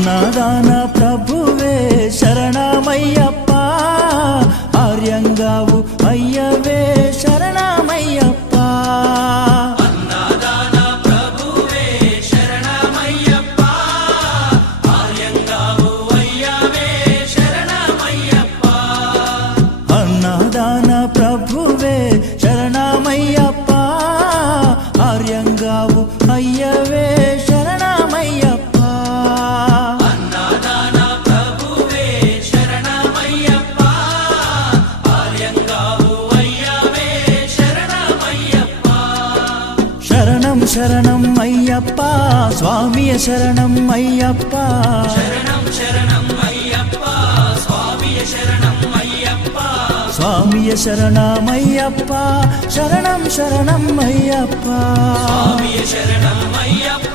అన్నదాన ప్రభువే శరణమయ్యప్ప, ఆర్యంగావు అయ్యవే శరణమయ్యప్ప. అన్నదాన ప్రభువే శరణమయ్యప్ప, ఆర్యంగావు అయ్యవే శరణమయ్యప్ప. అన్నదాన ప్రభువే శరణమయ్యప్ప, ఆర్యంగావు అయ్యవే శరణమయ్యప్ప. అన్నదాన ప్రభువే శరణమయ్యప్ప, ఆర్యంగావు అయ్యవే శరణమయ్యప్ప. శరణం శరణం అయ్యప్ప, స్వామియ శరణం అయ్యప్ప. శరణం శరణం అయ్యప్ప, స్వామియ శరణం అయ్యప్ప. స్వామియ శరణమయ్యప్ప, శరణం శరణం అయ్యప్ప. స్వామియ శరణం అయ్యప్ప.